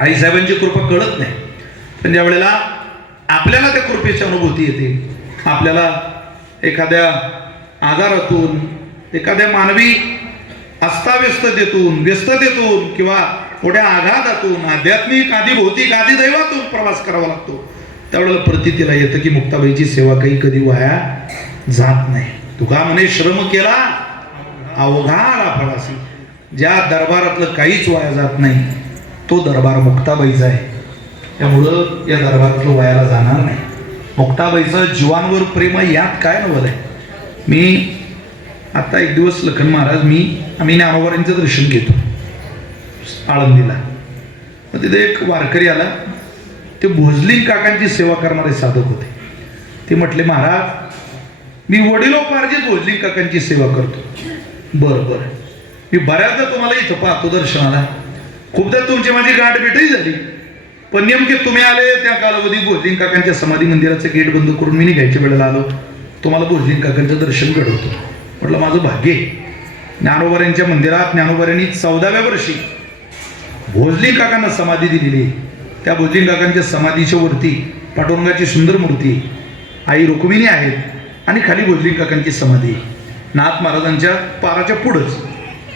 आईसाहेबांची कृपा कळत नाही, पण ज्या वेळेला आपल्याला त्या कृपेची अनुभूती येते, आपल्याला एखाद्या आजारातून, एखाद्या मानवी अस्ताव्यस्ततेतून, व्यस्ततेतून किंवा मोठ्या आघातातून, आध्यात्मिक आधी भौतिक आधी दैवातून प्रवास करावा लागतो, त्यावेळेला प्रतीतीला येतं की मुक्ताबाईची सेवा काही कधी वाया जात नाही. तुका म्हणे श्रम केला अवघा फळासी. ज्या दरबारातलं काहीच वाया जात नाही तो दरबार मुक्ताबाईचा आहे. त्यामुळं या दरबारातलं वायाला जाणार नाही. मुक्ताबाईचं जीवांवर प्रेम आहे, यात काय नवल आहे. मी आता एक दिवस लखन महाराज आम्ही ज्ञानोबारांचं दर्शन घेतो आळंदीला. तर तिथे एक वारकरी आला, ते भोजलिंग काकांची सेवा करणारे साधक होते. ते म्हटले, महाराज मी वडिलोपार्जित भोजलिंग काकांची सेवा करतो. बरं बरं, मी बऱ्याचदा तुम्हाला इथं पाहतो दर्शनाला, खूपदा तुमची माझी गाठ भेटही झाली, पण नेमके तुम्ही आले त्या कालावधीत भोजलिंग काकांच्या समाधी मंदिराचं गेट बंद करून मी निघायच्या वेळेला आलो, तुम्हाला भोजलिंग काकांचं दर्शन घडवतो. म्हटलं माझं भाग्य आहे. ज्ञानोबारांच्या मंदिरात ज्ञानोबारांनी 14व्या वर्षी भोजलिंग काकांना समाधी दिलेली. त्या भोजलिंग काकांच्या समाधीच्या वरती पांडुरंगाची सुंदर मूर्ती, आई रुक्मिणी आहेत आणि खाली भोजलिंग काकांची समाधी. नाथ महाराजांच्या पाराच्या पुढंच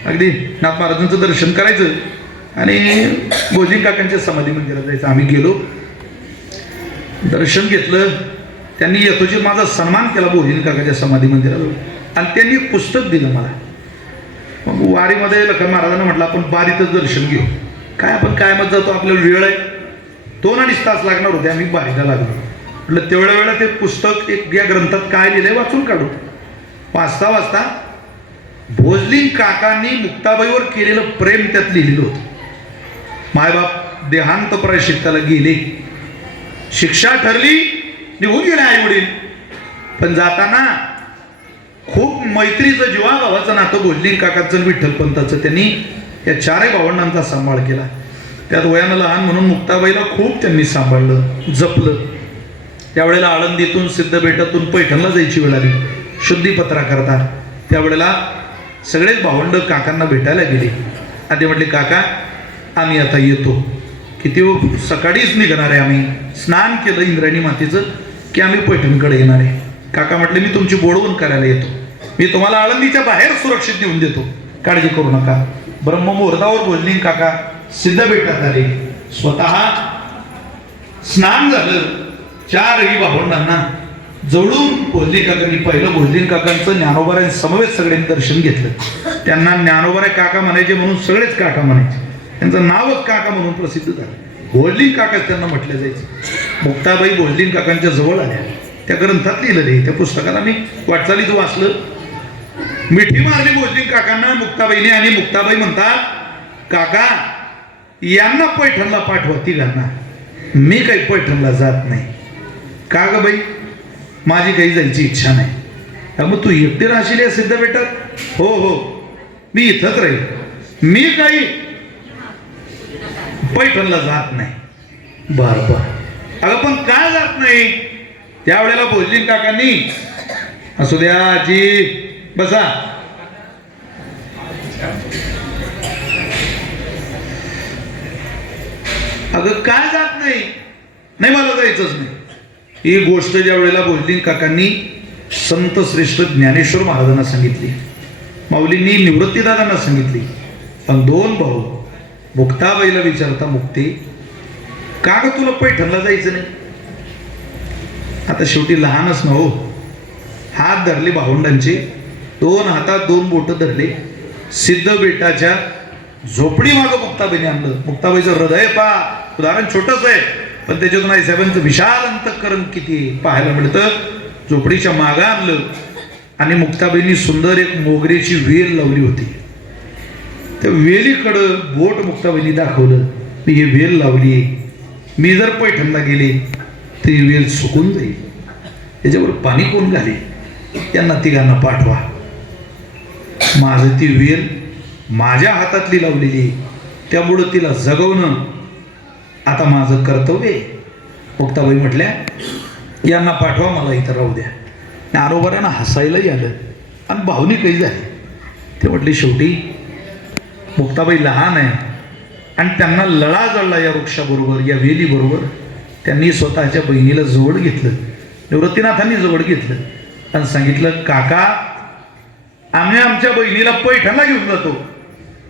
अगदी नाथ महाराजांचं दर्शन करायचं आणि भोजलिंग काकांच्या समाधी मंदिरात जायचं. आम्ही गेलो, दर्शन घेतलं. त्यांनी यथोचित माझा सन्मान केला भोजलिंग काकांच्या समाधी मंदिरात, आणि त्यांनी एक पुस्तक दिलं मला. मग वारीमध्ये लखन महाराजांना म्हटलं आपण बारीतच दर्शन घेऊ. काय आपण काय मत जातो, आपल्याला वेळ आहे, 2-2.5 तास लागणार होते. आम्ही बारीला लागलो. म्हटलं तेवढ्या वेळा ते पुस्तक एक या ग्रंथात काय लिहिलंय वाचून काढू. वाचता वाचता भोजलिंग काकांनी मुक्ताबाईवर केलेलं प्रेम त्यात लिहिलेलं होतं. मायबाप देहांत प्रायश्चित्ताला गेले, शिक्षा ठरली, निघून गेले आई वडील, पण जाताना खूप मैत्रीचं जीवाभावाचं नातं भोजलिंग काकांचं विठ्ठलपंताचं त्यांनी या 4 भावंडांचा सांभाळ केला. त्यात वयानं लहान म्हणून मुक्ताबाईला खूप त्यांनी सांभाळलं, जपलं. त्यावेळेला आळंदीतून सिद्धबेटातून पैठणला जायची वेळ आली शुद्धीपत्रा करता. त्यावेळेला सगळेच भावंड काकांना भेटायला गेले. आधी म्हटले, काका आम्ही आता येतो. किती सकाळीच निघणार आहे, आम्ही स्नान केलं इंद्रायणी मातेचं की आम्ही पैठणकडे येणार आहे. काका म्हटले, मी तुमची बोडवण करायला येतो, मी तुम्हाला आळंदीच्या बाहेर सुरक्षित नेऊन देतो, काळजी करू नका. ब्रह्ममुहूर्तावर भोजलिंग काका सिद्धबेटात आले. स्वतः स्नान झालं. 4ही भावंडांना जवळून भोजलिंग काकांनी पाहिलं. भोजलिंग काकांचं ज्ञानोबाराय समवेत सगळ्यांनी दर्शन घेतलं. त्यांना ज्ञानोबाराय काका म्हणायचे म्हणून सगळेच काका म्हणायचे. त्यांचं नावच काका म्हणून प्रसिद्ध झालं. भोजलिंग काकाच त्यांना म्हटलं जायचं. मुक्ताबाई भोजलिंग काकांच्या जवळ आल्या. त्या ग्रंथात लिहिलेलं आहे, त्या पुस्तकाला मी वाटचालीत वाचलं. मिठी मारली भोजलिंग काकांना मुक्ताबाईने, आणि मुक्ताबाई म्हणतात, काका यांना पैठणला पाठवा, तिघांना. मी काही पैठणला जात नाही. का ग बाई, माझी काही जायची इच्छा नाही. मग तू एकटी राहशील या सिद्धबेटात? हो हो, मी इथंच राहील, मी काही पैठणला जात नाही. बर बर, अगं पण काय जात नाही? त्यावेळेला भोजलिंग काकांनी, असू द्या आजी बसा, अगं काय जात नाही? नाही मला जायचंच नाही. ही गोष्ट ज्या वेळेला भोजलिंग काकांनी संत श्रेष्ठ ज्ञानेश्वर महाराजांना सांगितली, माऊलींनी निवृत्तीदादांना सांगितली, पण 2 भाऊ मुक्ताबाईला विचारता, मुक्ते का ग तुला पैठणला जायचं नाही? आता शेवटी लहानच न हो, हात धरले भावंडांचे, 2 हातात 2 बोट धरले. सिद्धबेटाच्या झोपडी मागं मुक्ताबाईने आणलं. मुक्ताबाईचं हृदय पहा, उदाहरण छोटंच आहे, पण त्याच्यातून आईसाहेबांचं विशाल अंतःकरण किती पाहायला मिळतं. झोपडीच्या मागं आणलं आणि मुक्ताबाईंनी सुंदर एक मोगऱ्याची वेल लावली होती. त्या वेलीकडं बोट मुक्ताबाईंनी दाखवलं, मी ही वेल लावली, मी जर पैठणला गेले तर ही वेल सुकून जाईल, त्याच्यावर पाणी कोण घाले, त्यांना तिघांना पाठवा. माझं ती वेल माझ्या हातातली लावलेली, त्यामुळं तिला जगवणं आता माझं कर्तव्य आहे. मुक्ताबाई म्हटल्या, यांना पाठवा, मला इथं राहू द्या. ज्ञानोबारांना हसायलाही आलं आणि भावनिकही झाली. ते म्हटले, शेवटी मुक्ताबाई लहान आहे, आणि त्यांना लळा जळला या वृक्षाबरोबर, या वेलीबरोबर. त्यांनी स्वतःच्या बहिणीला जवळ घेतलं, निवृत्तीनाथांनी जवळ घेतलं आणि सांगितलं, काका आम्ही आमच्या बहिणीला पैठणला घेऊन जातो,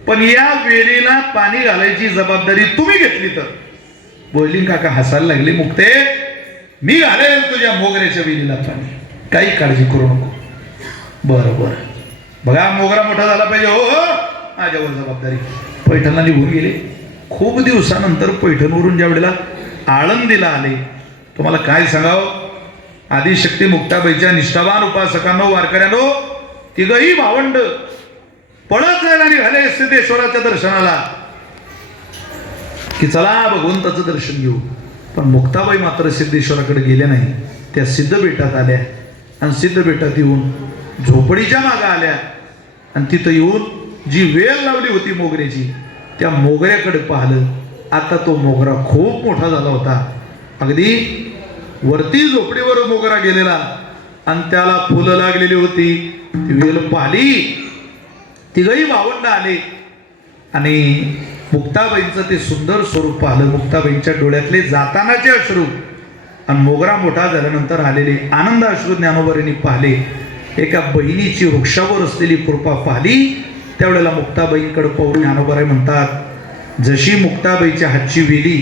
पण या वेलीला पाणी घालायची जबाबदारी तुम्ही घेतली तर. बोलिंग काका हसायला लागले, मुक्ते मी घालेल तुझ्या मोगऱ्याच्या वेलीला पाणी, काही काळजी करू नको. बरं बरं, बघा मोगरा मोठा झाला पाहिजे, हो हो माझ्यावर जबाबदारी. पैठणला निघून गेले. खूप दिवसानंतर पैठणवरून ज्या वेळेला आळंदीला आले, तुम्हाला काय सांगावं, आदिशक्ती मुक्ताबाईच्या निष्ठावान उपासकांनो, वारकऱ्यांनो, तिघही भावंड पळत जायला निघाले सिद्धेश्वराच्या दर्शनाला की चला भगवंताचं दर्शन घेऊ. पण मुक्ताबाई मात्र सिद्धेश्वराकडे गेल्या नाही. त्या सिद्ध बेटात आल्या आणि सिद्ध बेटात येऊन झोपडीच्या मागे आल्या आणि तिथं येऊन जी वेल लावली होती मोगऱ्याची, त्या मोगऱ्याकडे पाहिलं. आता तो मोगरा खूप मोठा झाला होता, अगदी वरती झोपडीवर मोगरा गेलेला आणि त्याला फुलं लागलेली होती. ती वेल पाहिली, तिघही भावंड आले आणि मुक्ताबाईंचं ते सुंदर स्वरूप पाहिलं. मुक्ताबाईंच्या डोळ्यातले जातानाचे अश्रू आणि मोगरा मोठा झाल्यानंतर आलेले आनंद अश्रू ज्ञानोबांनी पाहिले. एका बहिणीची वृक्षावर असलेली कृपा पाहिली. त्यावेळेला मुक्ताबाईंकडे पाहून ज्ञानोबा म्हणतात, जशी मुक्ताबाईच्या हातची वेली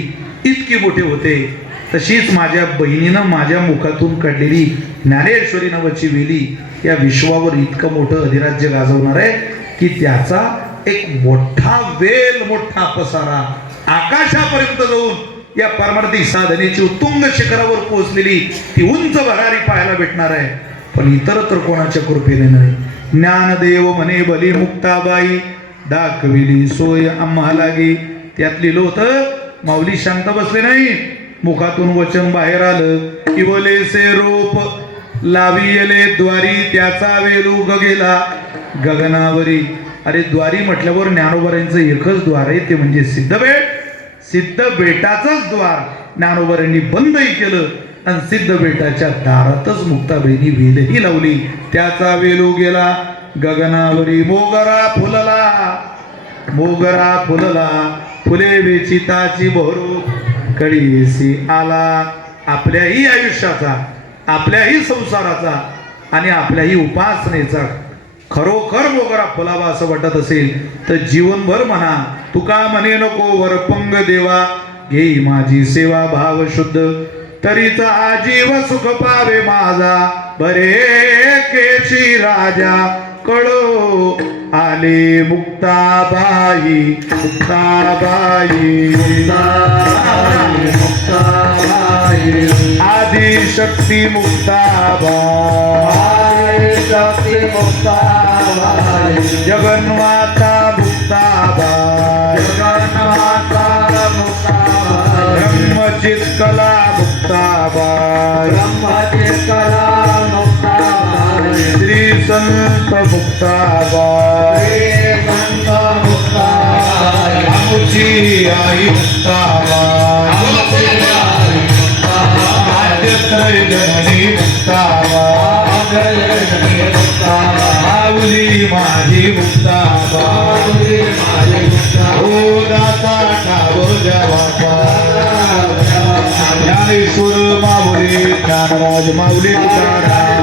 इतकी मोठी होते, तशीच माझ्या बहिणीनं माझ्या मुखातून काढलेली ज्ञानेश्वरी नावाची वेली या विश्वावर इतकं मोठं अधिराज्य गाजवणार आहे की त्याचा एक मोठा वेल, मोठा पसारा आकाशापर्यंत जाऊन या पारमार्थिक साधनेची उत्तुंग शिखरावर पोहोचलेली ती उंच भरारी पाहायला भेटणार आहे. पण इतर तर कोणाच्या कृपेने नाही. ज्ञानदेव म्हणे बली मुक्ताबाई, दाखविली सोय आम्हा लागे. त्यातली लोथ माऊली शांत बसले नाही. मुखातून वचन बाहेर आलं, किवलेसे रोप लावियले द्वारी, त्याचा वेलू गेला गगनावरी. अरे द्वारी म्हटल्यावर ज्ञानोबारांचं एकच द्वार आहे, ते म्हणजे सिद्धबेट. सिद्धबेटाचंच द्वार ज्ञानोबारांनी बंदही केलं आणि सिद्धबेटाच्या दारातच मुक्ताबाईंनी वेलही लावली. त्याचा वेलू गेला गगनावरी. मोगरा फुलला, मोगरा फुलला, फुले वेचिताची बहरू कळीसी आला. आपल्याही आयुष्याचा, आपल्याही संसाराचा आणि आपल्याही उपासनेचा खरोखर मोगरा फुलावा असं वाटत असेल तर जीवनभर म्हणा. तुका म्हणे नको वरपंग देवा, घेई माझी सेवा भाव शुद्ध, तरीचा आजीव सुख पावे माझा, बरे केशी राजा कळो आले मुक्ताबाई. मुक्ताबाई, मुक्ताबाई, मुक्ताबाई, आदिशक्ती मुक्ताबाई, शक्ती मुक्ताबाई, जगन्माता मुक्ताबाई, जगन्माता मुक्ताबाई, ब्रह्मचित कला मुक्ताबाई, ब्रह्मचित कला मुक्ताबाई, श्री संत मुक्ताबाई, संत मुक्ताबाई, आमची आई मुक्ताबाई, आद्यत्रय जननी मुक्ताबाई, माऊली माझी मुक्ताबाई, ओ दाता ठाव देवाचा, ज्ञानेश्वर माऊली, ज्ञानराज माऊली तुकाराम.